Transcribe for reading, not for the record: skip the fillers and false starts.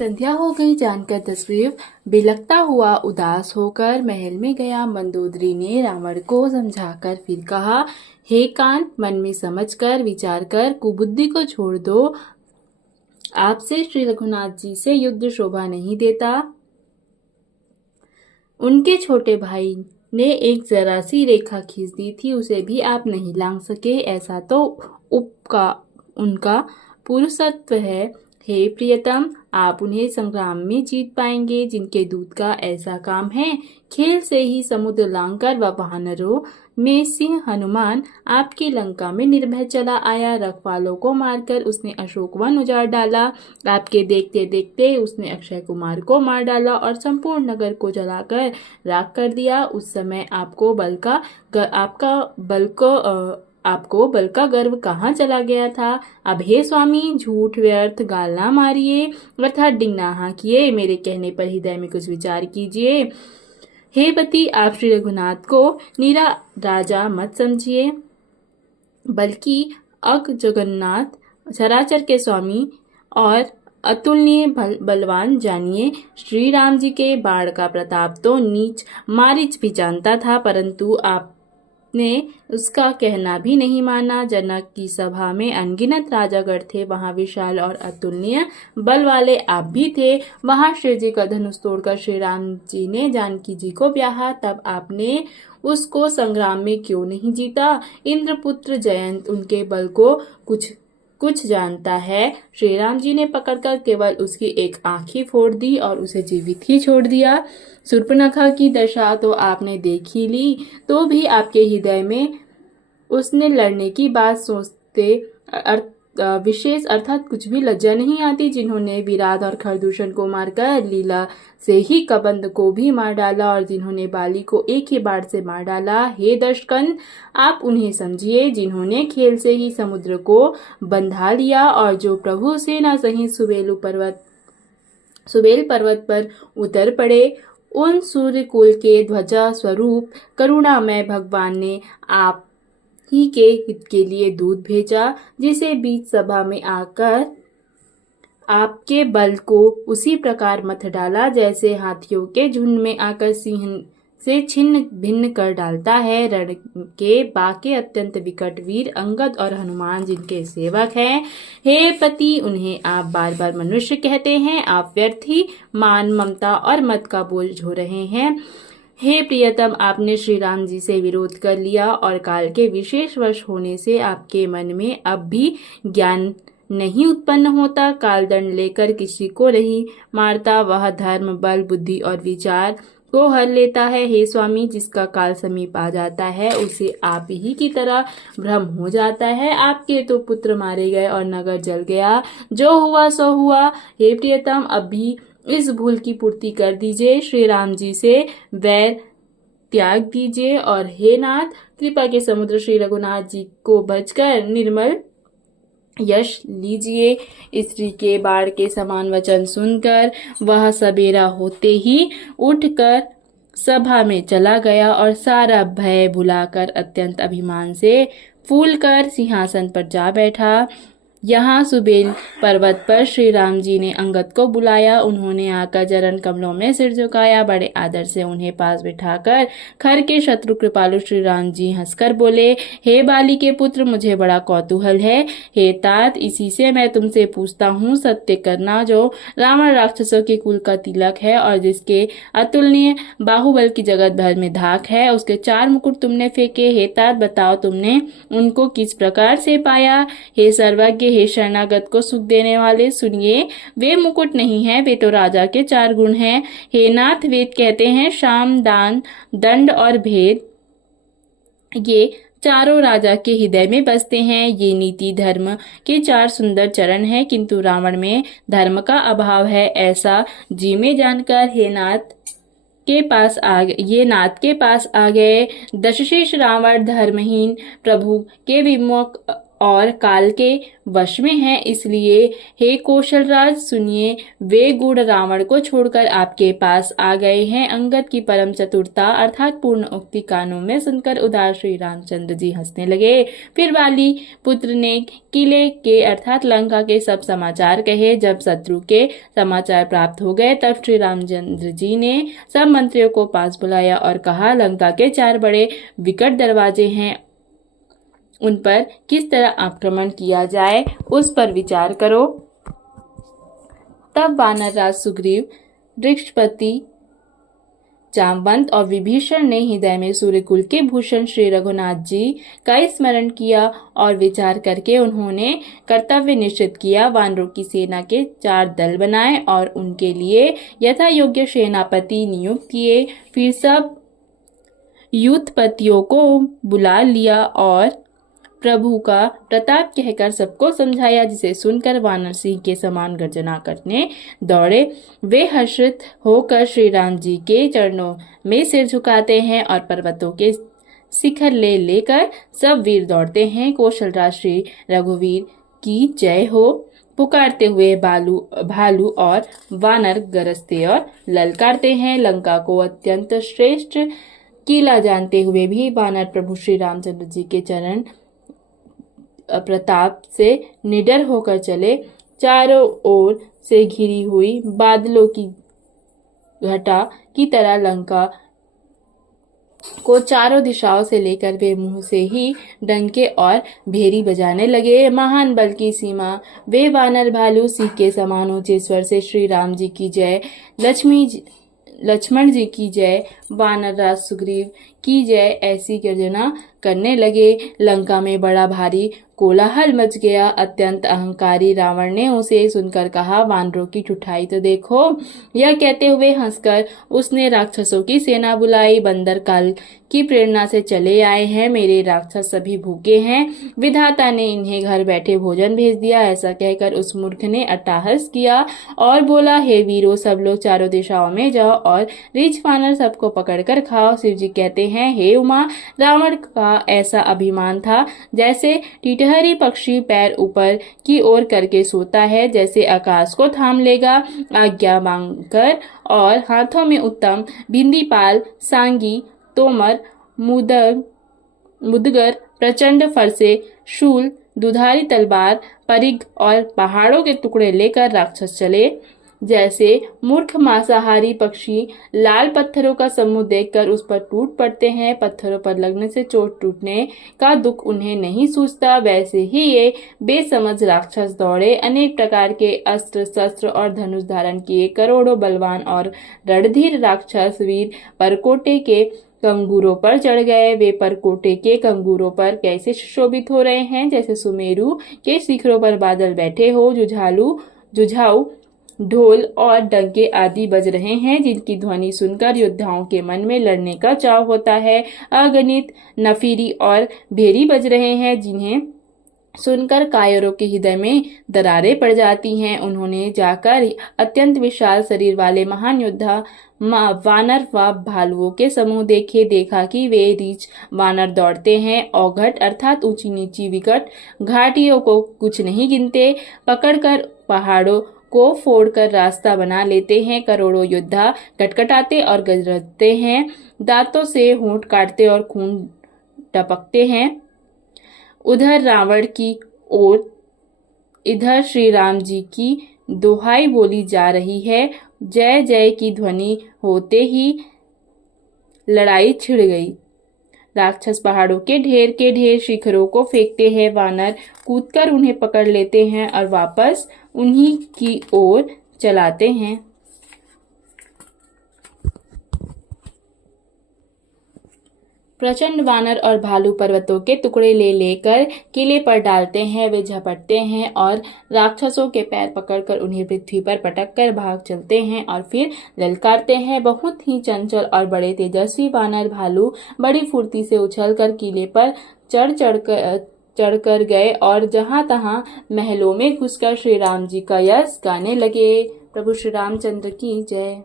संध्या हो गई जानकर दशरथ बिलखता हुआ उदास होकर महल में गया। मंदोदरी ने रावण को समझाकर फिर कहा, हे कांत, मन में समझकर विचार कर कुबुद्धि को छोड़ दो। आपसे श्री रघुनाथ जी से युद्ध शोभा नहीं देता। उनके छोटे भाई ने एक जरा सी रेखा खींच दी थी, उसे भी आप नहीं लांघ सके। ऐसा तो उनका पुरुषत्व है। हे प्रियतम, आप उन्हें संग्राम में जीत पाएंगे जिनके दूत का ऐसा काम है। खेल से ही समुद्र लांघकर वह वानरों में सिंह हनुमान आपकी लंका में निर्भय चला आया। रखवालों को मारकर उसने अशोक वन उजाड़ डाला। आपके देखते देखते उसने अक्षय कुमार को मार डाला और संपूर्ण नगर को जलाकर राख कर दिया। उस समय आपको बल का गर्व कहाँ चला गया था। अब हे स्वामी, झूठ व्यर्थ गाल ना मारिए, अर्थात डिंग ना हाँकिए। मेरे कहने पर हृदय में कुछ विचार कीजिए। हे पति, आप श्री रघुनाथ को नीरा राजा मत समझिए, बल्कि अग जगन्नाथ चराचर के स्वामी और अतुलनीय बलवान जानिए। श्री राम जी के बाण का प्रताप तो नीच मारीच भी जानता था, परंतु आपने उसका कहना भी नहीं माना। जनक की सभा में अनगिनत राजागण थे, वहां विशाल और अतुलनीय बल वाले आप भी थे। वहां श्री जी का धनुष तोड़कर श्री राम जी ने जानकी जी को ब्याहा, तब आपने उसको संग्राम में क्यों नहीं जीता। इंद्रपुत्र जयंत उनके बल को कुछ जानता है। श्री राम जी ने पकड़कर केवल उसकी एक आंख ही फोड़ दी और उसे जीवित ही छोड़ दिया। शूर्पणखा की दशा तो आपने देख ही ली, तो भी आपके हृदय में उसने लड़ने की बात सोचते विशेष अर्थात कुछ भी लज्जा नहीं आती। जिन्होंने विराट और खरदूषण को मारकर लीला से ही कबंध को भी मार डाला और जिन्होंने बाली को एक ही बाढ़ से मार डाला। हे दशकंद, आप उन्हें समझिए जिन्होंने खेल से ही समुद्र को बंधा लिया और जो प्रभु सेना सहित सुबेल पर्वत पर उतर पड़े। उन सूर्य कुल के ध्वजा स्वरूप करुणामय भगवान ने आप ही के हित के लिए दूत भेजा, जिसे बीच सभा में आकर आपके बल को उसी प्रकार मथ डाला जैसे हाथियों के झुंड में आकर सिंह से छिन्न भिन्न कर डालता है। रण के बाके अत्यंत विकट वीर अंगद और हनुमान जिनके सेवक हैं। हे पति, उन्हें आप बार बार मनुष्य कहते हैं। आप व्यर्थ ही मान, ममता और मत का बोझ हो रहे हैं। हे प्रियतम, आपने श्री राम जी से विरोध कर लिया और काल के विशेष वश होने से आपके मन में अब भी ज्ञान नहीं उत्पन्न होता। काल दंड लेकर किसी को नहीं मारता, वह धर्म, बल, बुद्धि और विचार को हर लेता है। हे स्वामी, जिसका काल समीप आ जाता है उसे आप ही की तरह भ्रम हो जाता है। आपके तो पुत्र मारे गए और नगर जल गया, जो हुआ सो हुआ। हे प्रियतम, अभी इस भूल की पूर्ति कर दीजिए, श्री राम जी से वैर त्याग दीजिए और हे नाथ, कृपा के समुद्र श्री रघुनाथ जी को भजकर निर्मल यश लीजिए। स्त्री के बाढ़ के समान वचन सुनकर वह सबेरा होते ही उठकर सभा में चला गया और सारा भय भुलाकर अत्यंत अभिमान से फूलकर सिंहासन पर जा बैठा। यहाँ सुबेल पर्वत पर श्री राम जी ने अंगद को बुलाया। उन्होंने आकर चरण कमलों में सिर झुकाया। बड़े आदर से उन्हें पास बिठाकर खर के शत्रु कृपालु श्री राम जी हंसकर बोले, हे बाली के पुत्र, मुझे बड़ा कौतूहल है। हे तात, इसी से मैं तुमसे पूछता हूँ। सत्य करना, जो रावण राक्षसों के कुल का तिलक है और जिसके अतुलनीय बाहुबल की जगत भर में धाक है, उसके 4 मुकुट तुमने फेंके। हे तात, बताओ तुमने उनको किस प्रकार से पाया। हे सर्वज्ञ, हे शरणागत को सुख देने वाले, सुनिए, वे मुकुट नहीं है, वे तो राजा के 4 गुण हैं। हे नाथ, वेद कहते हैं साम, दान, दंड और भेद, ये चारों राजा के हृदय में बसते हैं। ये नीति धर्म के 4 सुंदर चरण हैं, किंतु रावण में धर्म का अभाव है, ऐसा जी में जानकर हे नाथ के पास आ गए। दशशीष रावण धर्महीन प्रभु के विमुख और काल के वश में हैं, इसलिए हे कौशलराज सुनिए, वे गुण रावण को छोड़कर आपके पास आ गए हैं। अंगद की परम चतुरता अर्थात पूर्ण उक्ति कानों में सुनकर उदार श्री रामचंद्र जी हंसने लगे। फिर वाली पुत्र ने किले के अर्थात लंका के सब समाचार कहे। जब शत्रु के समाचार प्राप्त हो गए तब श्री रामचंद्र जी ने सब मंत्रियों को पास बुलाया और कहा, लंका के 4 बड़े विकट दरवाजे हैं, उन पर किस तरह आक्रमण किया जाए उस पर विचार करो। तब वानर राज सुग्रीव, वृक्षपति जामवंत और विभीषण ने हृदय में सूर्यकुल के भूषण श्री रघुनाथ जी का स्मरण किया और विचार करके उन्होंने कर्तव्य निश्चित किया। वानरों की सेना के 4 दल बनाए और उनके लिए यथा योग्य सेनापति नियुक्त किए। फिर सब युद्धपतियों को बुला लिया और प्रभु का प्रताप कहकर सबको समझाया, जिसे सुनकर वानर सिंह के समान गर्जना करने दौड़े। वे हर्षित होकर श्री राम जी के चरणों में सिर झुकाते हैं और पर्वतों के शिखर ले लेकर सब वीर दौड़ते हैं। कौशलराज श्री रघुवीर की जय हो पुकारते हुए भालू और वानर गरजते और ललकारते हैं। लंका को अत्यंत श्रेष्ठ किला जानते हुए भी वानर प्रभु श्री रामचंद्र जी के चरण प्रताप से निडर होकर चले। चारों ओर से घिरी हुई बादलों की घटा की तरह लंका को चारों दिशाओं से लेकर वे मुंह से ही डंके और भेरी बजाने लगे। महान बल की सीमा वे वानर भालू सिंह के समान ऊंचे स्वर से श्री राम जी की जय, लक्ष्मण जी की जय, वानर राज सुग्रीव की जय ऐसी गर्जना करने लगे। लंका में बड़ा भारी कोलाहल मच गया। अत्यंत अहंकारी रावण ने उसे सुनकर कहा, वानरों की ठुठाई तो देखो। यह कहते हुए हंसकर उसने राक्षसों की सेना बुलाई। बंदर काल की प्रेरणा से चले आए हैं, मेरे राक्षस सभी भूखे हैं, विधाता ने इन्हें घर बैठे भोजन भेज दिया। ऐसा कहकर उस मूर्ख ने अट्टहास किया और बोला, हे वीरों, सब लोग चारों दिशाओं में जाओ और रीछ वानर सबको पकड़कर खाओ। शिव जी कहते हैं, हे उमा, रावण का ऐसा अभिमान था जैसे टिटहरी पक्षी पैर ऊपर की ओर करके सोता है, जैसे आकाश को थाम लेगा। आज्ञा मांगकर और हाथों में उत्तम भिंदीपाल, सांगी, तोमर, मुदगर, प्रचंड फरसे, शूल, दुधारी तलवार, परिघ और पहाड़ों के टुकड़े लेकर राक्षस चले। जैसे मूर्ख मांसाहारी पक्षी लाल पत्थरों का समूह देखकर उस पर टूट पड़ते हैं, पत्थरों पर लगने से चोट टूटने का दुख उन्हें नहीं सूझता, वैसे ही ये बेसमझ राक्षस दौड़े। अनेक प्रकार के अस्त्र शस्त्र और धनुष धारण किए करोड़ों बलवान और रणधीर राक्षस वीर परकोटे के कंगूरों पर चढ़ गए। वे परकोटे के कंगूरों पर कैसे सुशोभित हो रहे हैं, जैसे सुमेरु के शिखरों पर बादल बैठे हो। जुझाऊ ढोल और डंके आदि बज रहे हैं, जिनकी ध्वनि सुनकर योद्धाओं के मन में लड़ने का चाव होता है। अगणित नफीरी और भेरी बज रहे हैं, जिन्हें सुनकर कायरों के हृदय में दरारें पड़ जाती हैं। उन्होंने जाकर अत्यंत विशाल शरीर वाले महान योद्धा वानर व भालुओं के समूह देखा कि वे रीछ वानर दौड़ते हैं, औघट अर्थात ऊंची नीची विकट घाटियों को कुछ नहीं गिनते, पकड़कर पहाड़ों को फोड़कर रास्ता बना लेते हैं। करोड़ों योद्धा कटकटाते और गरजते हैं, दांतों से होंठ काटते और खून टपकते हैं। उधर रावण की ओर इधर श्री राम जी की दोहाई बोली जा रही है। जय जय की ध्वनि होते ही लड़ाई छिड़ गई। राक्षस पहाड़ों के ढेर शिखरों को फेंकते हैं, वानर कूदकर उन्हें पकड़ लेते हैं और वापस उन्हीं की ओर चलाते हैं। प्रचंड वानर और भालू पर्वतों के टुकड़े ले लेकर किले पर डालते हैं। वे झपटते हैं और राक्षसों के पैर पकड़कर उन्हें पृथ्वी पर पटक कर भाग चलते हैं और फिर ललकारते हैं। बहुत ही चंचल और बड़े तेजस्वी वानर भालू बड़ी फुर्ती से उछलकर किले पर चढ़कर गए और जहां तहां महलों में घुसकर श्री राम जी का यश गाने लगे। प्रभु श्री रामचंद्र की जय।